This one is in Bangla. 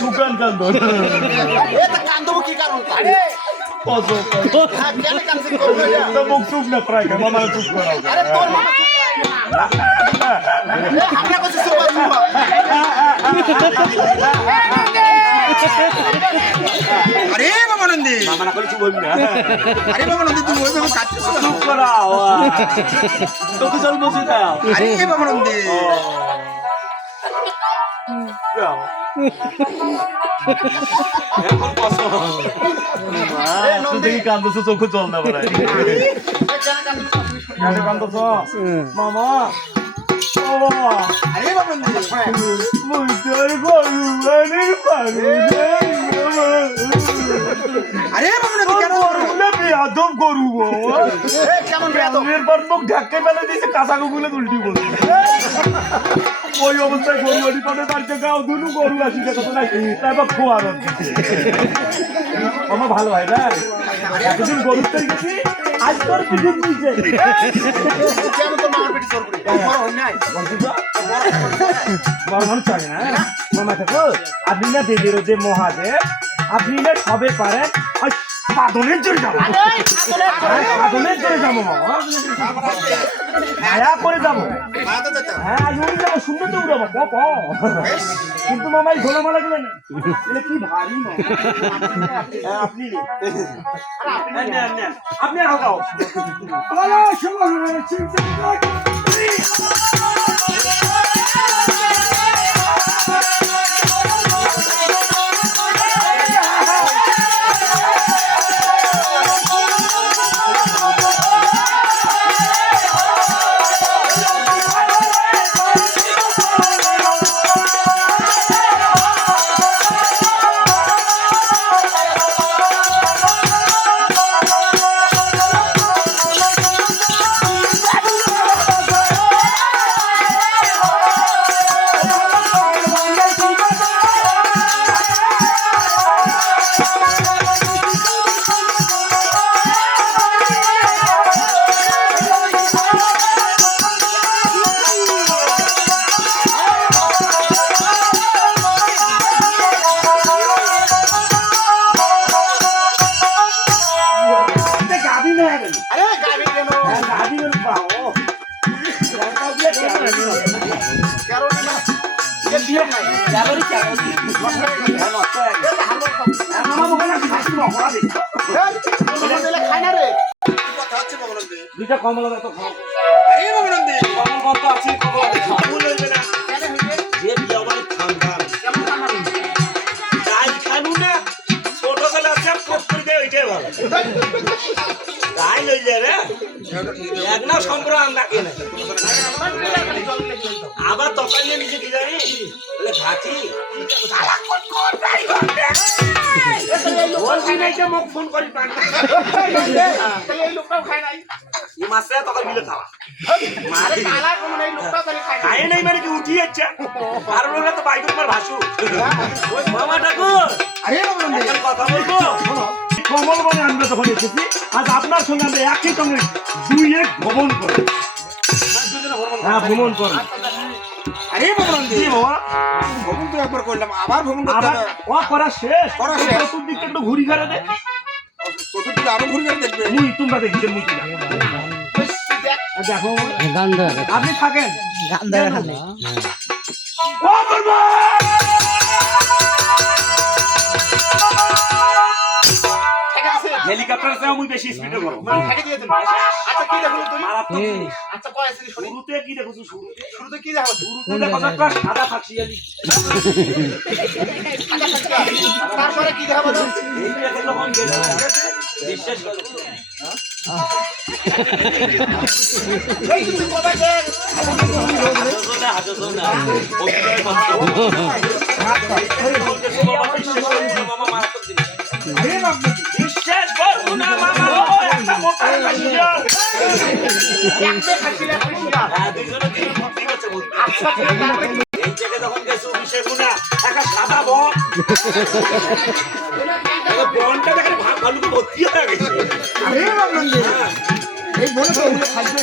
সুকান কান্দন কি কারণ মুখ চুপ না প্রায় মামা চুপ করাও আরে বাবানন্দী মামা না করে চুপ হইবি না আরে বাবানন্দী তুমি ওইভাবে কাটছিস চুপ করাও তোকে জল বসে দাও আরে বাবানন্দী কান্দছ চোখ জল না বলাই কান্দছ মামা আরে বাবানন্দী আরে বাবানন্দী কেন বেয়াদব গরু কেমন বেয়াদব এরপর মুখ ঢাকে ফেলে দিয়েছে কাঁচা গুগুলে উল্টি বলছে ওই অবস্থায় গরু আনি পরে বাড়িতে গাও দুলু গরু আসি কথা নাকি তারপর খোয়া আমার ভালো হয় না এতদিন গরুর তৈরি গেছি আজ তোর পিঠে দিয়েছে কেমন তোর মামার পেটে চোর করে বড় মানুষ চাই না মামা দেখো আপনি না দেবের যে মহাদেব আপনি না সবে পারেন পাদনের জন্য যাবো পাদনের জন্য যাবো মামা মায়া করে যাবো হ্যাঁ আজ উড়ে যাবো সুন্দর তো উড়াবো কিন্তু মামা এই ঘোলা মালা গুলো না কি ভারী আপনি আপনি হালকাও দুইটা কমলা তো খাও আরে বাবানন্দী কমল কত আছে ভুল হইবে না কেন হইবে যে বিয়া বাড়ি ঠান্ডা কেমন ঠান্ডা তাই খাবো না ছোট ছেলে আছে পোক করে দে ওইটাই ভালো তাই লই যায় রে এক না সম্পর্ক আমরা কে না আবার তখন নিয়ে নিজে কি জানি বলে ঘাটি বলছি নাই যে মুখ ফোন করি পান এই লোকটাও খায় নাই এই মাসে তখন মিলে খাওয়া আরে কালা কোন এই লোকটাও তাহলে খায় খায় নাই মানে কি উঠি যাচ্ছে আর লোকরা তো বাইক তোমার ভাসু ওই মামা ঠাকুর আরে বাবানন্দী এখন কথা বলবো কমল বনে আমরা যখন এসেছি আজ আপনার সঙ্গে আমরা একই সঙ্গে দুই এক ভ্রমণ করি হ্যাঁ ভ্রমণ করি আরে বাবানন্দী বাবা ভ্রমণ তো একবার করলাম আবার ভ্রমণ করতে হবে ও করা শেষ করা শেষ। চতুর্দিকে একটু ঘুরি ঘাড়ে দে চতুর্দিকে আরো ঘুরে ঘুরে দেখবে মুই তোমরা দেখি মুই দেখো আপনি থাকেন ও বলবো ঠিক আছে হেলিকপ্টার চেয়ে আমি বেশি স্পিডে করব থাকে দিয়ে দেন আচ্ছা কি দেখো তুমি মারাত্মক আচ্ছা কয় আছে শুনি শুরুতে কি দেখছো শুরুতে শুরুতে কি দেখো শুরুতে দেখো একটা সাদা ফাঁকশিয়ালি তারপরে কি দেখাবো এই দেখে যখন গেছে বিশ্বাস করো এই তুমি কবে যে বিশ্বাস করবো না মামা ও একটা মোটা কাশিয়া একতে খাইছিলে কইছিলা আচ্ছা ঠিক আছে এই জায়গায় যখন গেছো বিশে গুণা একটা সাদা বন বনটা দেখে ভাগ ভালুকে ভর্তি হয়ে গেছে আরে বাবা এই বলে তো খাইছে